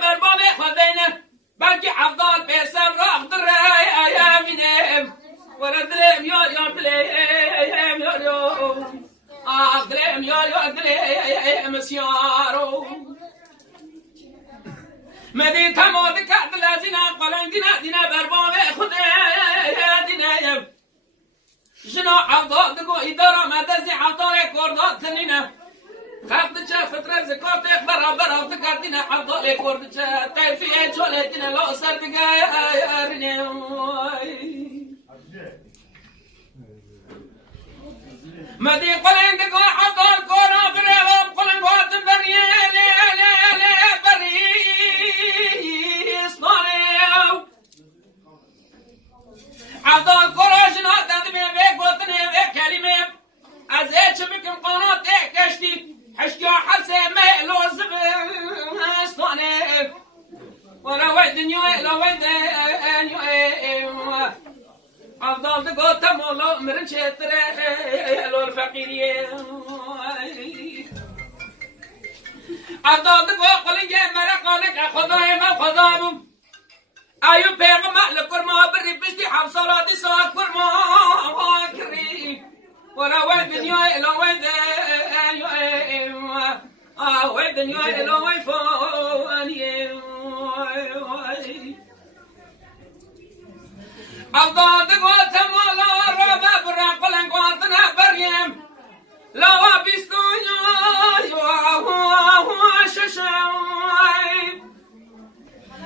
برباب خدینه بلکه افضل پیسم را در ایامینم وردلم یار دلم یار دلم یار دلم سیارو مدی تمام کرد لازینا قلن دینا برباب خدینه جنا افضل دگو اداره مدرسه افضل کردات تنینه خفت چه فتره زکار تیخ برابر آفت کردینه افضل کرد چه تیفیه چوله دینه لا سر دگرینه مدی قلن دگو افضل کورا برابر قلن قواتن بریه افضل کوراشن ها دادمه و گوتنه و کلمه از ایچه بکن قانات کشتی حشکیا حسه مهلوز بستانه وروی دنیای لوی دنیای افضل دگوتا مولا مرن چهتره لول فقیریه افضل دگو قلنگه مرا قالک خدای ما خدابم ایو پیغمبر لکرما بری بشتی حفصالاتی ساعت کرما کری وروی دنیای الوی دنیای دنیای الوی فانیه افضل دگوتا مولا را ببرا قلن قواتنا بریم لوا بیستونی ششای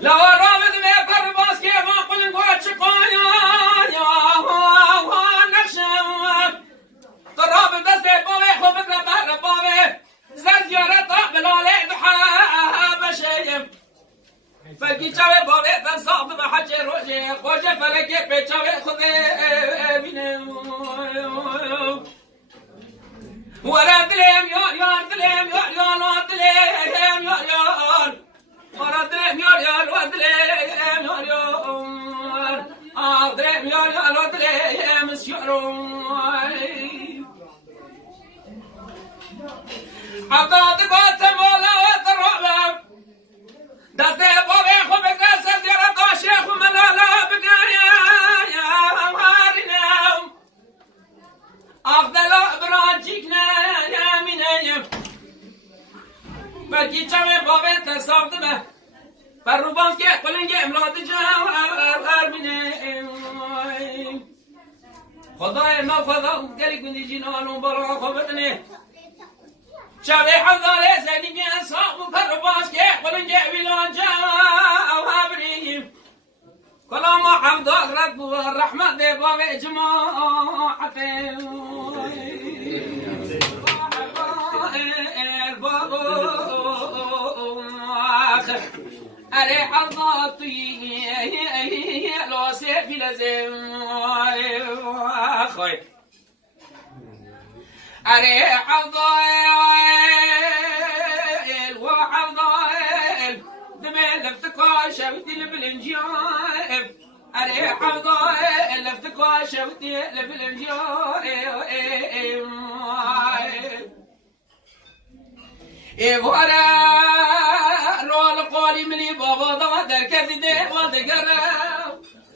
لوا را بدمه پر باز که ما قلن قوات چقایا نشم قراب دست باوی خوب بر باوی زد یارت بلاله دحا بشیم فلکی چاوی باوی تن ساخت به حج روشه خوشه فلکی پیچاوی خود بینم ورا دلم یار دلم یار دلم یار ورا دلم یار ورا دلم یار دلم یار ورا دلم سیارو افضل دگوتا مولا و ترابم دست بابی خوب کسر دیرد و شیخ و ملالا بگایا هارینم افضل ابراجیک نامینیم بلکی چمه بابی تصافت به پر روبانس که قلنگی املاد جاور بینیم خدای ما خدا گری کندی جینالون برا خوبتنه شبه حضاره زنی انساق و پر باز که قلنگه ویلان جاوابریم کلا ما حمدال رد و رحمت باب جماعت اره حضاتی لو سيفي لازم خوي اره حضايل وحضايل دمي لفتكوا شوتي لبلنجياب اره حضايل لفتكوا شوتي لبلنجياب وارا رول قولي مني بابا دا دركت دي ودقر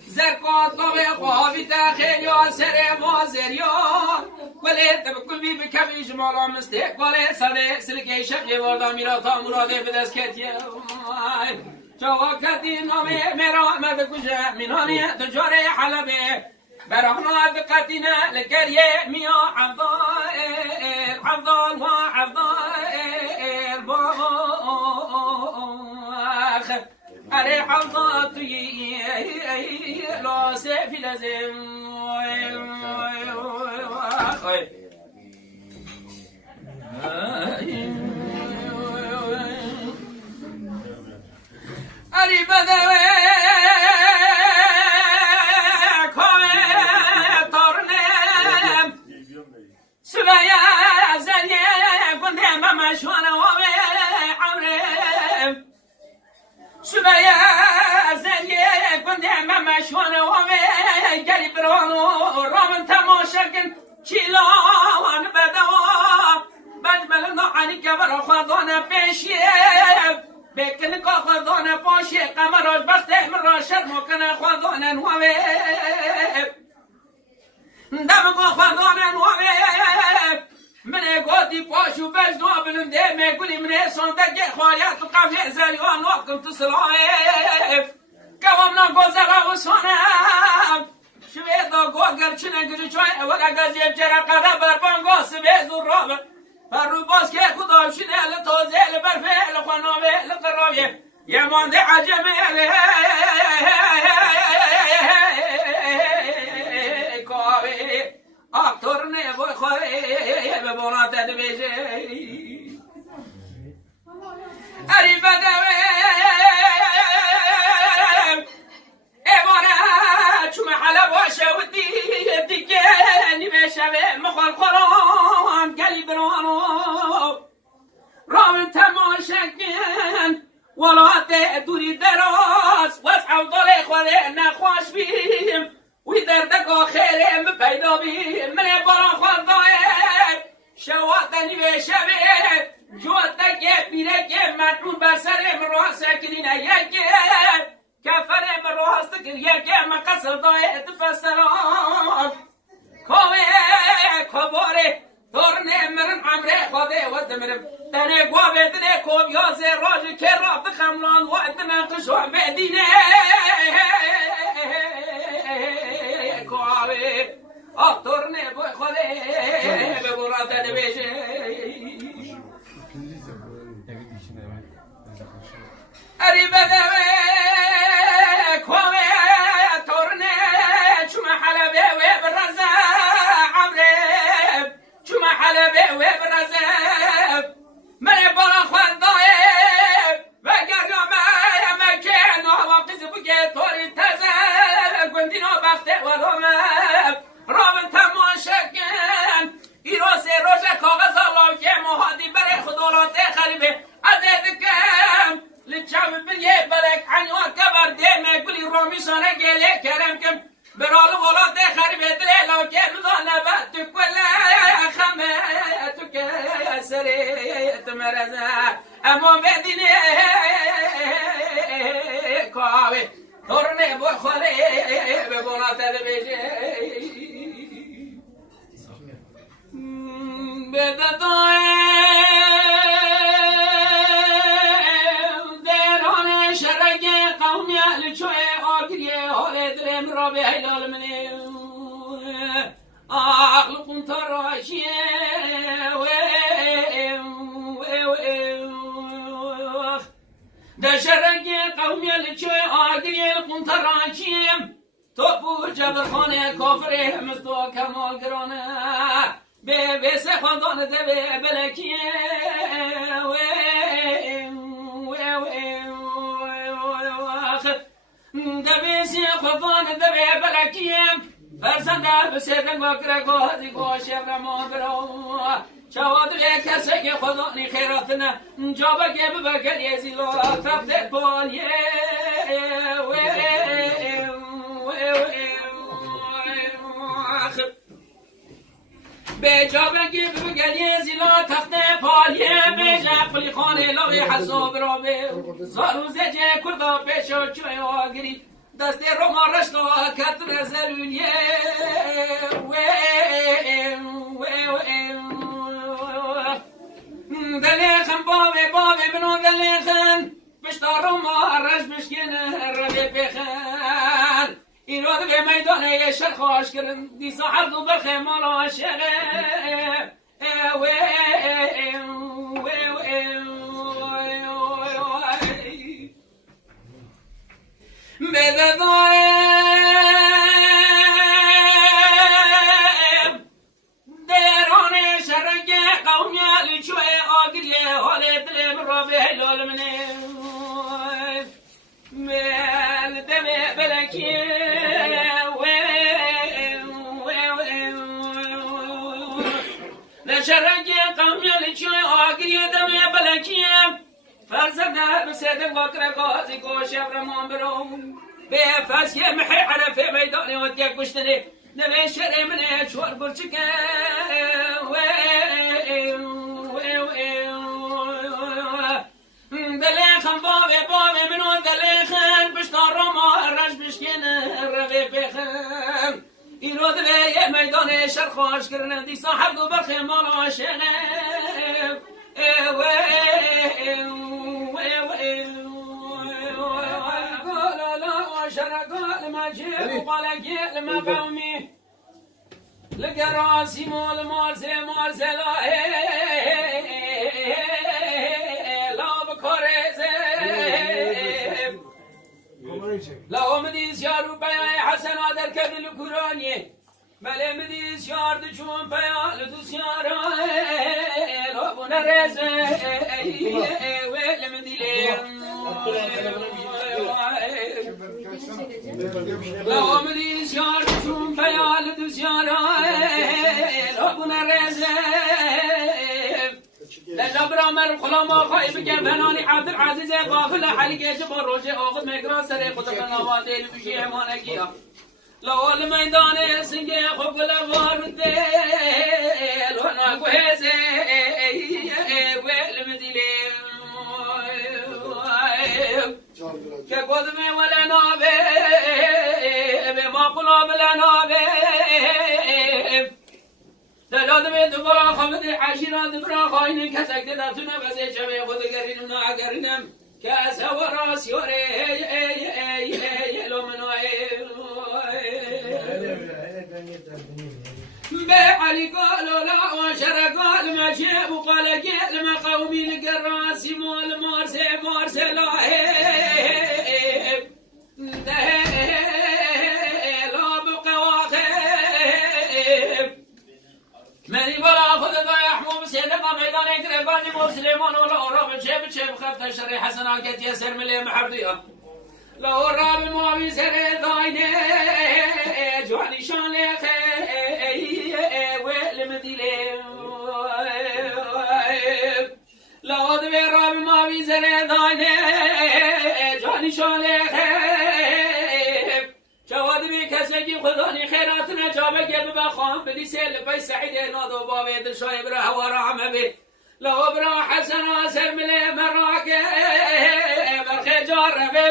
زرقات قوي قوي داخل يا سري مازريان ولی تبکل بی بکمی جمالا مستق ولی ساده سلکی شبی وردا میرا تا مراده به دست کتیه جوا کتی نامی میرا آمد کجا منانی تجار حلبه برهنا بقتنا لکریه میا عبدال و عبدال باخ اره عبدال توی لا سيفي لازم أري بدوي كوي طرنم سبايا زنيا كنت ماما شوانا ومي عمرم سبايا زنيا كنت ماما شوانا ومي قريب روانو رامن تماشاكن شيلان بدوا بعد ملنا عني كبر خدانا بشيب بكن خدانا مراج بخت مرا شرم کنه خواندان نوامه دم ما خواندان نوامه من گوتی پاشو بجنو بلنده میگولی من سندگی خواهیت و قبل زلیوان وقتم تو سلامه قوام نگوزه و سانم شوی دا گوگر چنه گجی چای ولا گزیب جرا قده بربانگو سبه زور رابه بر رو باز که خدا شنه لطوزه لبرفه لخوانوه لقراویه یمانده عجمه کاوه آکتور نه بای خواهی به بانات دویجه اری بدوه ایوانه چو محله باشه و دیگه نیمه شوه مخال خوران گلی برانو رامن تماشکن ولات دوری دراز وز عودال خواه نخواش بیم وی دردگاه خیرم پیدا بیم من باران خوانداه شواتنی به شبه جوتگه بیرگه مدرون بسرم راه سکنینه یکه کفرم راه سکن یکه مقصر داه تفسران کوه کباره تورنه مرن عمره خواده وزدمرم تنه گوابه دنه کوبیازه راج که را بخملان وقتنا قشوه بدینه کوه آتورنه بای خواده به براته دویشه اری بدوه کوه تورنه چو محلبه و برزه عمره چو محلبه و برزه من بارا خوانداه و گرامه مکه نواقز بگه توری تزه گندینا بخته و رومه رابن تماشکن ایراس روش کاغذ آلاو که مهادی بره خدولات خریبه از ادکم لچاو بلیه بلک عنوان کبر دیمه گلی رومیشانه گله کرم کم برالو غلات خریبه دلی لاو که مدانه با تو کله خمه تو که سریت مرزه اما بدینه کاوه تورنه بای خواله به بناته بیشه بددای دران شرک قومی اهل چوه آگریه حال درم را به حلال منه عقل قمتر راشیه در شرک قومی اهل چوه آگریه قمتر راشیه تو پور جبر خانه کافره مستو کمال گرانه به ویسه خواندان ده به بلکیه ده ویسه خواندان ده به بلکیه فرزنده بسیدن واکره گوهدی گوشه برمان برو چواد به کسی که خدانی خیراتنه جابه که ببکر یزیلو تفته پالیه به جابگی بگلی زیلا تخت پالیه به جفلی خانه لاوی حساب را به زاروزه جه کردا پیشا چوی آگری دست روما رشتا کتر زلولیه دلیخن بابه بنو دلیخن بشتا روما رش بشکنه ربی بخن این رو به میدان شر خواهش کردن دیسا حرد و برخه مالا شره بددایم دران شرک قومی علی چوه آگریه حال دلم را به حلال منه مل دمه بلکیه شرک قومی علی چوه آگریه دمه بلکیه فرزنده بسیدن واکره گازی گوشه برمان برون به فاس که محی عرفه میدانی و دیگ گشتنی نوی شرع منه چور برچکه دلیخن بابه منو دلیخن دانه شر خوش کردن دی صاحب دو برخی مال عاشقه قال لا وشر قال ما جيب وقال جيل ما قومي لقى راسي مول مارسي مارسي لا بكوريزي لا مديس يا ربي حسن هذا الكبل الكوراني بله مديس يا دشون بيا لدوس يا لا بنرز ويل مديلي لا مديس يا دشون بيا لدوس يا لا بنرز لجبر مر خلما خايب كان فناني عبد العزيز قافل حلقه جبر روجه اخذ مقرا سري قدر نوادي المشي مانكيا لو الميدان سنجي خب الغار الديل وانا كويسي والمديلي كقدمي ولا نابي بما قلوب لا نابي دلادمي دبرا خمدي عشيرا دبرا خاين كسك داتنا بزي شبي خود قريننا قرينم كاسا وراس يوري يلو منو علي قالوا لا وشر قال ما شيب وقال جيل ما قومي القراسي مول مارسي مارسي لا لا بقى واخيب ماني برا خذ ضيح مو بسيدنا ميدان يقرباني مسلمون ولا راب شيب شيب خفت شري حسنا كت يسر ملي محرديه لو راب مو بيسر ضاينه جواني شان لك لا دبي راب ما بيزر داينه جاني شاله جواد بي كسجي خداني خيراتنا جابك بخام بدي سيل بي سعيد نادو بابي شايب راه ورحمه بي لو برا حسن اسر ملي مراك برخ جار بي